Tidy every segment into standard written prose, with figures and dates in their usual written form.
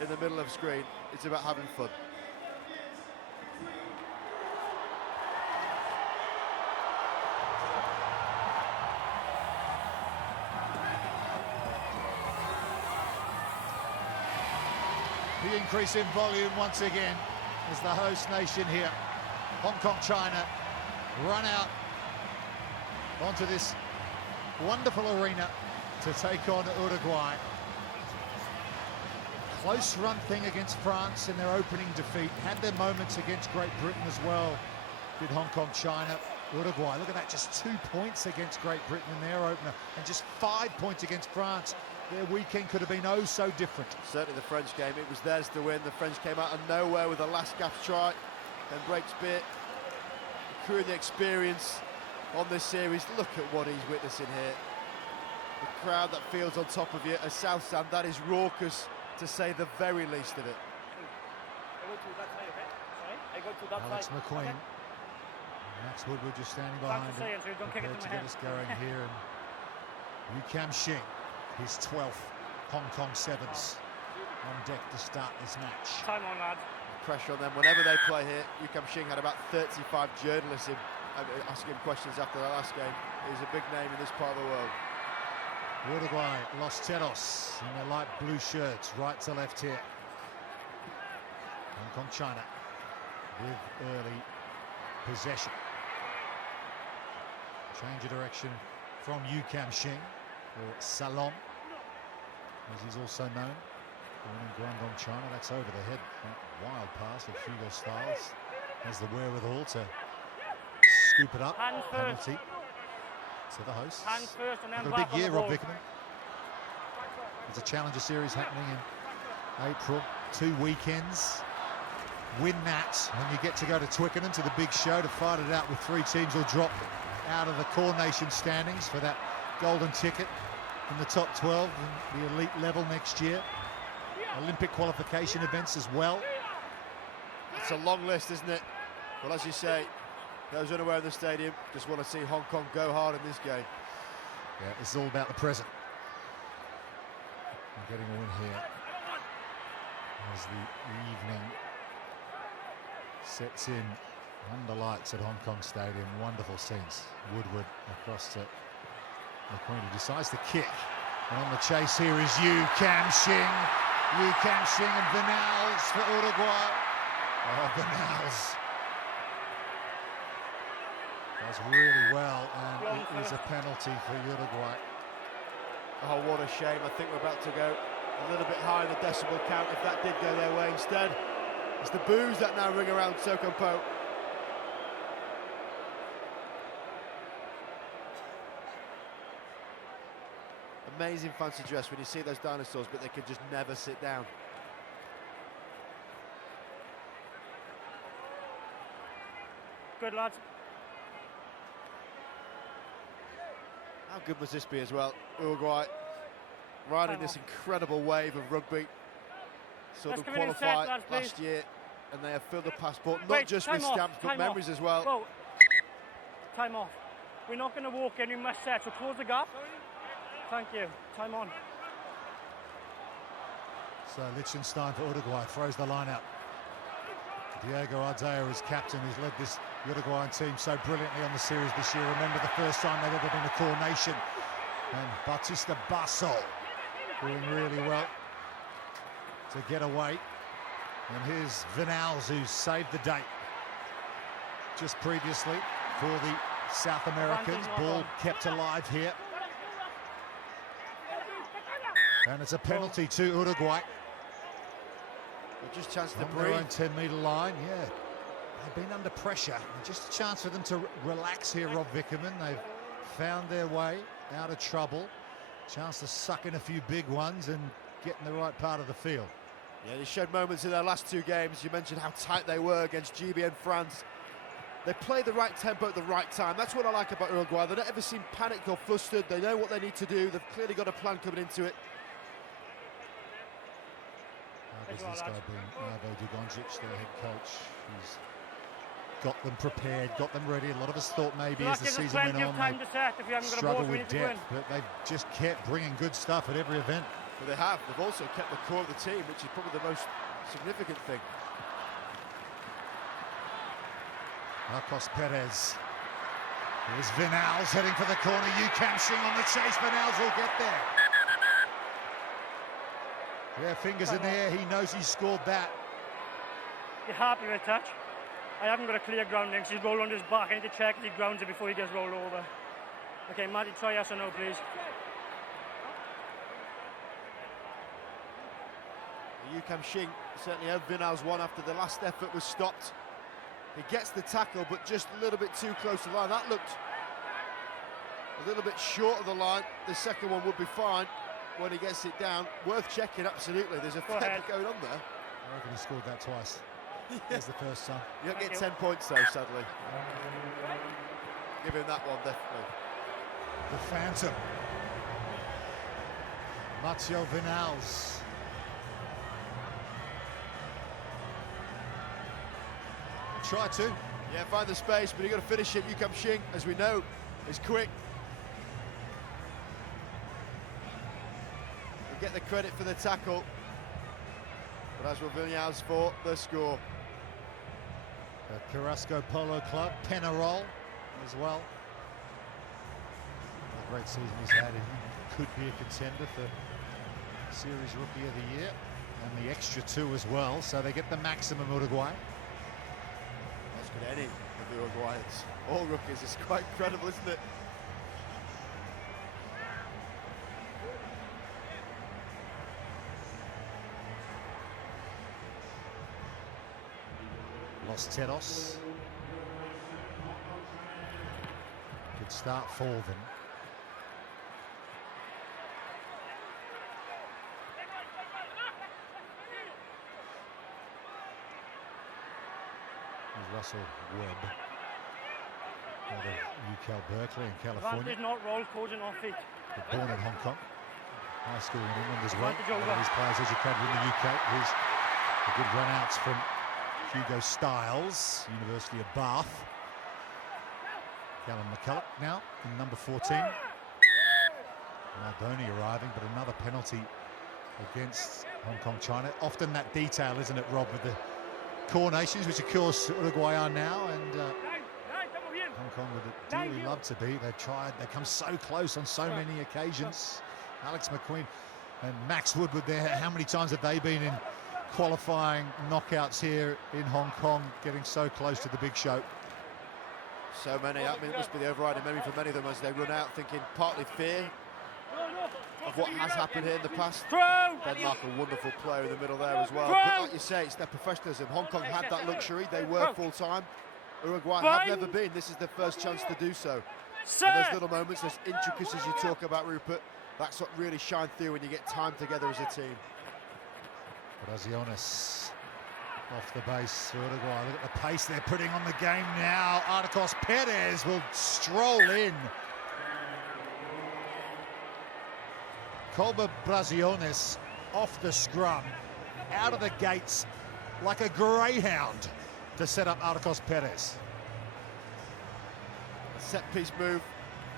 in the middle of the screen. It's about having fun. The increase in volume once again as the host nation here, Hong Kong, China, run out onto this wonderful arena to take on Uruguay. Close run thing against France in their opening defeat. Had their moments against Great Britain as well. Did Hong Kong, China, Uruguay. Look at that, just 2 points against Great Britain in their opener and just 5 points against France. Their weekend could have been oh so different. Certainly the French game, it was theirs to win. The French came out of nowhere with a last gasp try. Then Breakspear, accruing the experience on this series. Look at what he's witnessing here. The crowd that feels on top of you. A South Stand, that is raucous, to say the very least of it. I go to that side, okay? Sorry? I go to that Alex side. McQueen. Okay. Max Woodward just standing behind him, so you don't kick it prepared to to my get head. us going here. And Yu Kam Shing, his 12th Hong Kong Sevens on deck to start this match. Time on, lads. Pressure on them whenever they play here. Yu Kam Shing had about 35 journalists asking him questions after the last game. He's a big name in this part of the world. Uruguay, Los Teros in their light blue shirts, right to left here. Hong Kong, China with early possession. Change of direction from Yu Kam Shing, or Salon, as he's also known. Born in Guangdong, China. That's over the head. That wild pass of Hugo Styles. Has the wherewithal to scoop it up. Hands first. Penalty to the hosts. Hands first and then Got a back big on year, the Rob ball. Vickerman. There's a Challenger Series happening in April. 2 weekends. Win that, and you get to go to Twickenham to the big show to fight it out with 3 teams who'll drop out of the core nation standings for that golden ticket in the top 12 and the elite level next year. Olympic qualification events as well. It's a long list, isn't it? Well, as you say, those unaware of the stadium just want to see Hong Kong go hard in this game. Yeah, it's all about the present. And getting a win here as the evening sets in under lights at Hong Kong Stadium. Wonderful scenes. Woodward across to McQueen, who decides to kick. And on the chase here is Yu Kam Shing. Yu Kam Shing and Viñals for Uruguay. Oh, Viñals does really well, and it is a penalty for Uruguay. Oh, what a shame. I think we're about to go a little bit high in the decibel count if that did go their way. Instead, it's the boos that now ring around Sokompo. Amazing fancy dress when you see those dinosaurs, but they could just never sit down. Good, lads. How good must this be as well? Uruguay riding this incredible wave of rugby. Saw them qualify last year, and they have filled the passport, not just with stamps, but memories as well. Whoa. Time off. We're not going to walk in, we must set, so close the gap. Thank you. Time on. So Lijtenstein for Uruguay throws the line out. Diego Ardao is captain, who's led this Uruguayan team so brilliantly on the series this year. Remember the first time they've ever been a core nation. And Bautista Basso doing really well to get away. And here's Viñals, who's saved the day just previously for the South Americans. Ball kept alive here. And it's a penalty to Uruguay. Just a chance to On breathe. their own 10-metre line, yeah. They've been under pressure. Just a chance for them to relax here, Rob Vickerman. They've found their way out of trouble. Chance to suck in a few big ones and get in the right part of the field. Yeah, they showed moments in their last 2 games. You mentioned how tight they were against GB and France. They play the right tempo at the right time. That's what I like about Uruguay. They don't ever seem panicked or flustered. They know what they need to do. They've clearly got a plan coming into it. How does this guy being Ivo Dujoncic, their head coach, who's got them prepared, got them ready. A lot of us thought maybe as the season went on, they'd struggle with depth, but they've just kept bringing good stuff at every event. But they have. They've also kept the core of the team, which is probably the most significant thing. Arcos Perez. Here's Viñals heading for the corner. Shing on the chase. Viñals will get there. Yeah, fingers in the air. He knows he scored that. You're happy with a touch? I haven't got a clear grounding, so he's rolled on his back. I need to check if he grounds it before he gets rolled over. Okay, Matty, try yes or no, please. Shing certainly had Viñals one after the last effort was stopped. He gets the tackle, but just a little bit too close to the line. That looked a little bit short of the line. The second one would be fine when he gets it down. Worth checking, absolutely. There's a fair bit going on there. I reckon he scored that twice. There's the first time. You don't get 10 points though, sadly. Give him that one, definitely. The Phantom. Mateo Viñals. Try to. Yeah, find the space, but you've got to finish it. Shing, as we know, is quick. We'll get the credit for the tackle, but as will Viñals for the score. The Carrasco Polo Club, Penarol as well. A great season he's had. He could be a contender for Series Rookie of the Year, and the extra 2 as well, so they get the maximum Uruguay. Could any of the Uruguayans, all rookies, is quite incredible, isn't it? Los Teros. Good start for them. Russell Webb out of UCal Berkeley in California. Advantage not roll, causing off feet. Born in Hong Kong. High school in England as well. One of these players educated in the UK. Here's a good run outs from Hugo Stiles, University of Bath. Callum McCulloch now in number 14. Maldoni arriving, but another penalty against Hong Kong, China. Often that detail, isn't it, Rob, with the core nations, which of course Uruguay are now, and Hong Kong would dearly love to be. They've tried, they come so close on so many occasions. Alex McQueen and Max Woodward there, how many times have they been in qualifying knockouts here in Hong Kong, getting so close to the big show? So many. I mean, it must be the overriding memory for many of them as they run out, thinking partly fear of what has happened here in the past. Denmark, a wonderful player in the middle there as well. But like you say, it's their professionalism. Hong Kong had that luxury. They were full-time. Uruguay have never been. This is their first chance to do so. And those little moments, those intricacies you talk about, Rupert, that's what really shine through when you get time together as a team. Brazionis off the base for Uruguay. Look at the pace they're putting on the game now. Arcos Perez will stroll in. Koba Brazionis off the scrum, out of the gates like a greyhound to set up Arcos Perez. A set-piece move,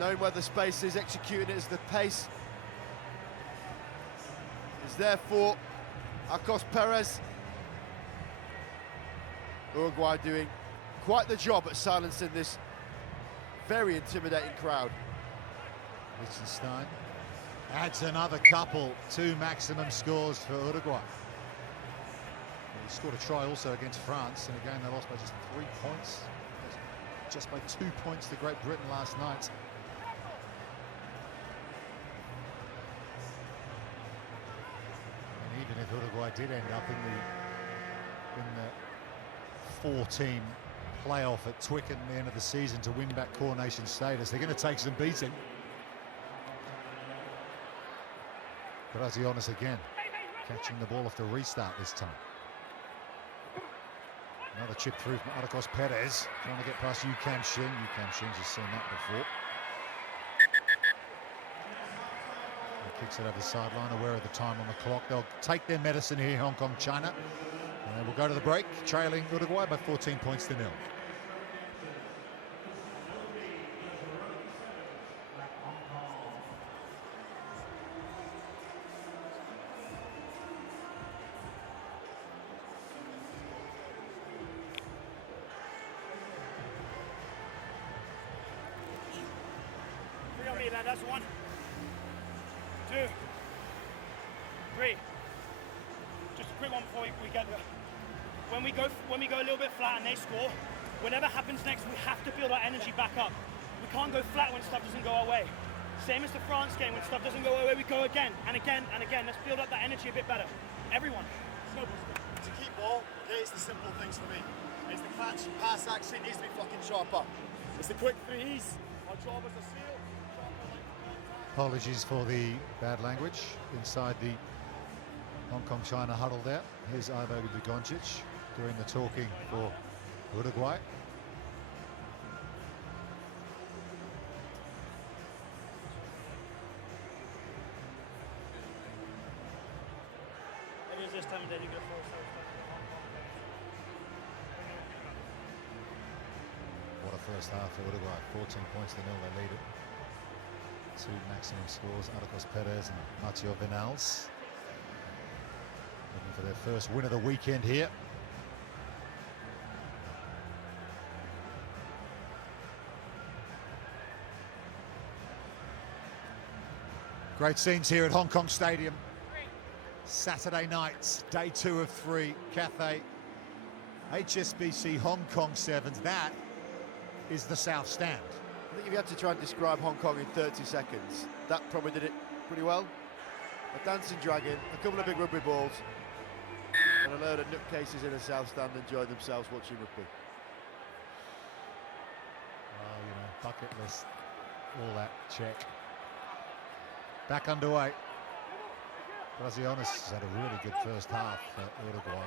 knowing where the space is, executing it as the pace is there for Arcos Perez. Uruguay doing quite the job at silencing this very intimidating crowd. Lijtenstein adds another couple, 2 maximum scores for Uruguay. He scored a try also against France in a game they lost by just 3 points. Just by 2 points to Great Britain last night. And even if Uruguay did end up in the 4-team playoff at Twickenham at the end of the season to win back core nation status, they're going to take some beating. Brazionis again, catching the ball off the restart this time. Another chip through from Arcos Perez, trying to get past Shing. Shing's just seen that before. He kicks it over the sideline, aware of the time on the clock. They'll take their medicine here, Hong Kong, China. And we'll go to the break, trailing Uruguay by 14 points to 0. Alright, that's 1, 2, 3. Just a quick one before we get there. When we go a little bit flat and they score, whatever happens next, we have to build our energy back up. We can't go flat when stuff doesn't go our way. Same as the France game, when stuff doesn't go our way, we go again and again and again. Let's build up that energy a bit better. Everyone. It's a key ball, okay, it's the simple things for me. It's the catch, pass action needs to be fucking sharper. It's the quick threes. Our job is to seal. Apologies for the bad language inside the Hong Kong China huddle there. Here's Ivo Dujoncic doing the talking for Uruguay. It is this time of day you get a full set. What a first half for Uruguay. 14 points to 0, they lead it. 2 maximum scores, Arcos, Perez and Mateo Viñals. Looking for their first win of the weekend here. Great scenes here at Hong Kong Stadium. Saturday nights, day 2 of 3, Cathay HSBC Hong Kong Sevens. That is the South Stand. I think if you had to try and describe Hong Kong in 30 seconds, that probably did it pretty well. A dancing dragon, a couple of big rugby balls, and a load of nutcases in the South Stand enjoying themselves watching rugby. Oh, you know, bucket list, all that, check. Back underway. Brazionis has had a really good first half for Uruguay.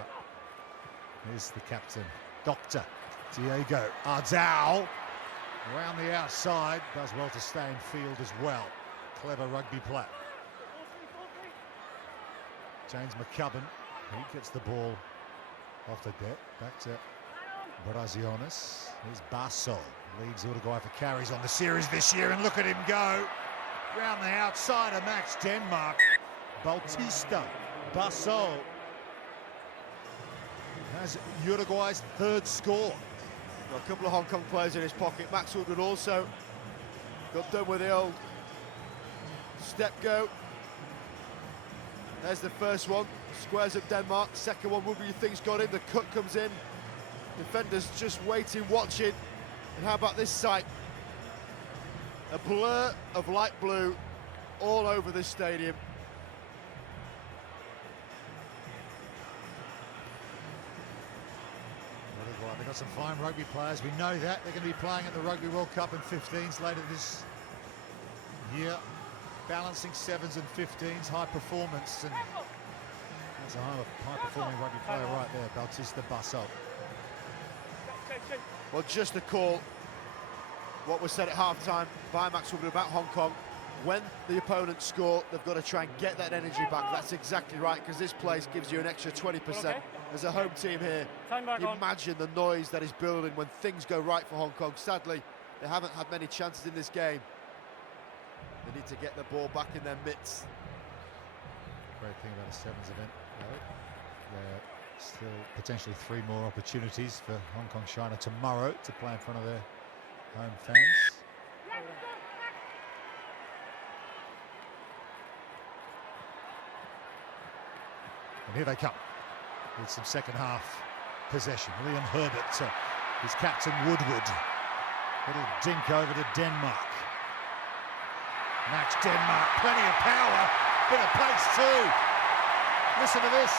Here's the captain, Dr. Diego Ardao. Around the outside, does well to stay in field as well. Clever rugby play. James McCubbin, he gets the ball off the deck, back to Brazionis. Here's Basso, leads Uruguay for carries on the series this year, and look at him go. Round the outside of Max Denmark. Bautista, Basso has Uruguay's 3rd score. Got a couple of Hong Kong players in his pocket. Max Woodward also got done with the old step go. There's the first one, squares up Denmark. Second one, Woodward, you think's got him. The cut comes in. Defenders just waiting, watching. And how about this sight? A blur of light blue all over this stadium. They've got some fine rugby players, we know that. They're going to be playing at the Rugby World Cup in 15s later this year. Balancing 7s and 15s, high performance. And that's a high-performing rugby player right there, Bautista, Basso. Well, just a call. What was said at half-time by Max Woodward about Hong Kong. When the opponents score, they've got to try and get that energy back. That's exactly right, because this place gives you an extra 20%. Okay. As a home team here, imagine the noise that is building when things go right for Hong Kong. Sadly, they haven't had many chances in this game. They need to get the ball back in their mitts. Great thing about a 7s event, though, there are still potentially 3 more opportunities for Hong Kong China tomorrow to play in front of their home fans. And here they come with some second half possession. Liam Herbert to his captain Woodward. Little dink over to Denmark. Max Denmark, plenty of power, bit of pace too. Listen to this.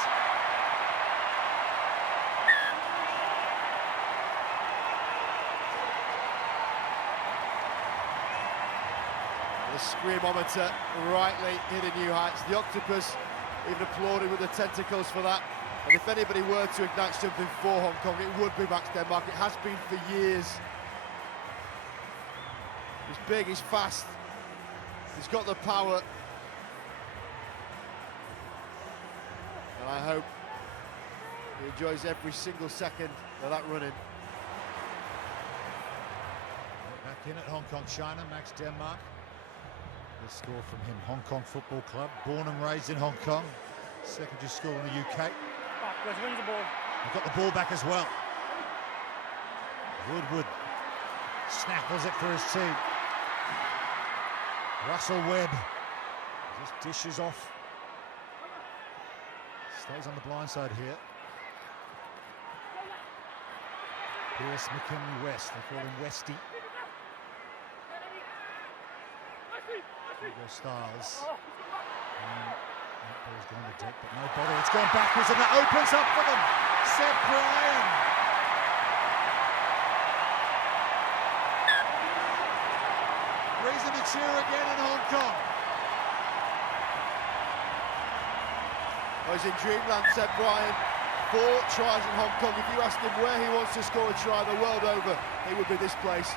The screamometer rightly hitting new heights. The octopus even applauding with the tentacles for that. And if anybody were to ignite something for Hong Kong, it would be Max Denmark. It has been for years. He's big, he's fast. He's got the power. And I hope he enjoys every single second of that running. Back in at Hong Kong China, Max Denmark. The score from him, Hong Kong Football Club, born and raised in Hong Kong. Secondary school in the UK. Backwards, wins the ball. They've got the ball back as well. Woodward snaffles it for his team. Russell Webb just dishes off. Stays on the blind side here. Pierce McKinley West, they call him Westy. Hugo Styles. That ball's gone to deck, but no bother. It's gone backwards and that opens up for them. Seb Bryan. Reason to cheer again in Hong Kong. Oh, he's in dreamland, Seb Bryan. 4 tries in Hong Kong. If you ask him where he wants to score a try the world over, it would be this place.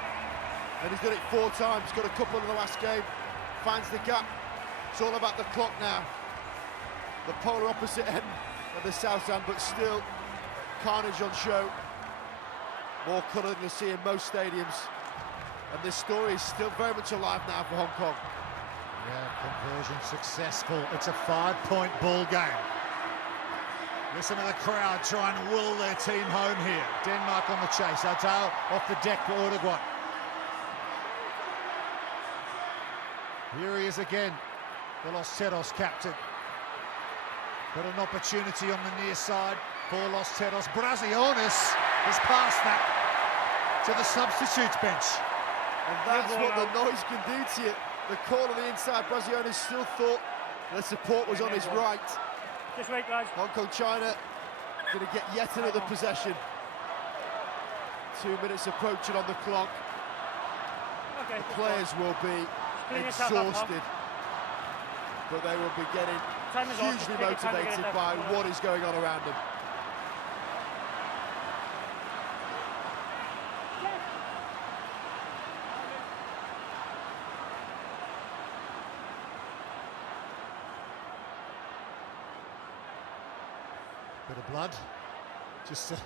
And he's done it 4 times. Got a couple in the last game. Finds the gap. It's all about the clock now. The polar opposite end of the south stand, but still carnage on show. More colour than you see in most stadiums. And this story is still very much alive now for Hong Kong. Yeah, conversion successful. It's a 5-point ball game. Listen to the crowd try and will their team home here. Denmark on the chase. Ardao off the deck for Uruguay. Here he is again, the Los Teros captain. But an opportunity on the near side for Los Teros. Brazionis has passed that to the substitutes bench. And that's what the noise can do to you. The call on the inside, Brazionis still thought the support was on his right. Just wait, guys. Hong Kong, China, going to get yet another possession. 2 minutes approaching on the clock. Okay, the players will be exhausted, but they will be getting hugely motivated by what is going on around them. Bit of blood, just to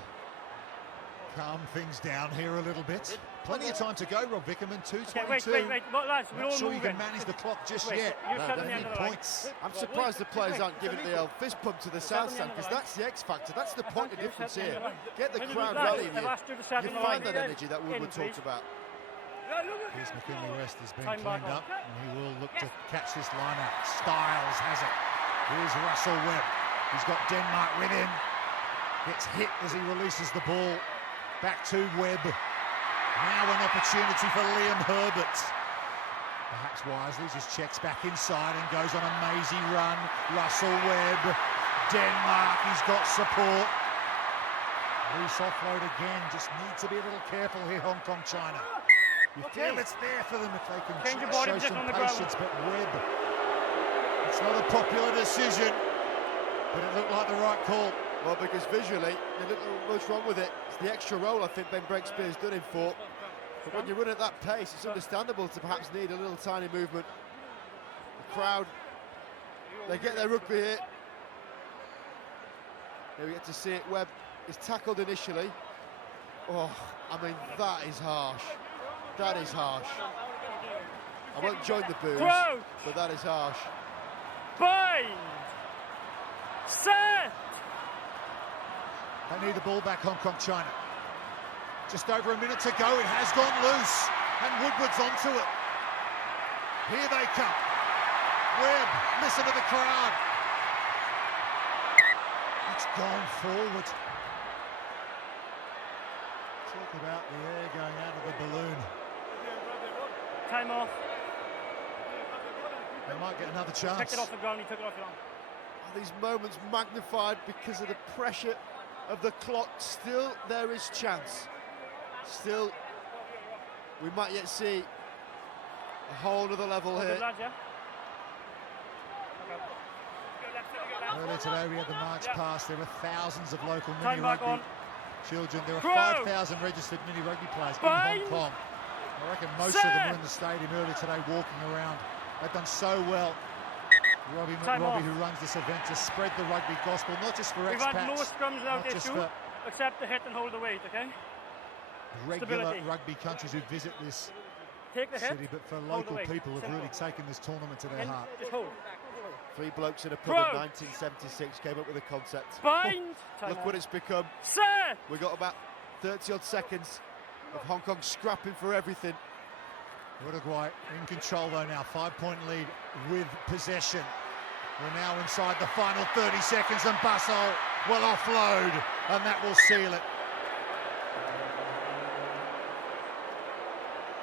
calm things down here a little bit. Plenty of time to go, Rob Vickerman, 2:22. Wait, lads, we're all Not sure you moving. can manage the clock just yet. You're shutting the end of the line. Points. I'm surprised the players aren't giving the old fist pump to the south stand, because that's the X factor. That's the point of difference here. Get the crowd rallying you. You find that energy that Woodward talked about. Here's McKinley West has been cleaned up, and he will look to catch this line out. Styles has it. Here's Russell Webb. He's got Denmark with him. Gets hit as he releases the ball. Back to Webb. Now an opportunity for Liam Herbert. Perhaps wisely just checks back inside and goes on a mazy run. Russell Webb. Denmark, he's got support. Loose offload again. Just need to be a little careful here, Hong Kong, China. You feel it's there for them if they can show some patience, but Webb. It's not a popular decision, but it looked like the right call. Well, because visually, there isn't much wrong with it. It's the extra roll I think Ben Breakspeare's done him for. But when you run at that pace, it's understandable to perhaps need a little tiny movement. The crowd, they get their rugby here. Here we get to see it. Webb is tackled initially. Oh, I mean, that is harsh. That is harsh. I won't join the boos, but that is harsh. Bind! Set! They need the ball back, Hong Kong, China. Just over a minute to go, it has gone loose, and Woodward's onto it. Here they come. Webb, listen to the crowd. It's gone forward. Talk about the air going out of the balloon. Time off. They might get another chance. Picked it off the ground, he took it off your arm. These moments magnified because of the pressure of the clock. Still, there is chance. Still, we might yet see a whole other level here. Earlier today we had the march past. There were thousands of local mini rugby children. There are 5,000 registered mini rugby players in Hong Kong. I reckon most of them were in the stadium earlier today walking around. They've done so well. Robbie McRobbie, who runs this event, to spread the rugby gospel, not just for expats. We've had no scrums out there too, except to hit and hold the weight, okay? Regular rugby countries who visit this city, but for local people have really taken this tournament to their heart. Just hold. 3 blokes in a pub in 1976 came up with a concept. Bind! Look what it's become. Set! We've got about 30 odd seconds of Hong Kong scrapping for everything. Uruguay in control though now, 5-point lead with possession. We're now inside the final 30 seconds and Basso will offload and that will seal it.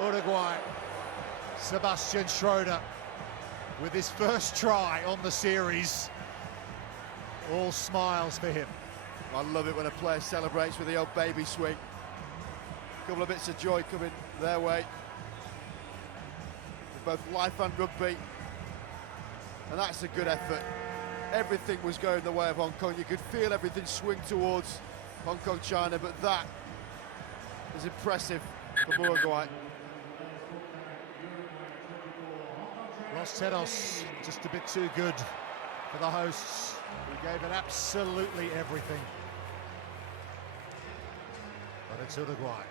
Uruguay, Sebastian Schroeder with his first try on the series. All smiles for him. I love it when a player celebrates with the old baby swing. A couple of bits of joy coming their way. Both life and rugby. And that's a good effort. Everything was going the way of Hong Kong. You could feel everything swing towards Hong Kong, China, but that is impressive from Uruguay. Los Teros just a bit too good for the hosts, who gave it absolutely everything. But it's Uruguay.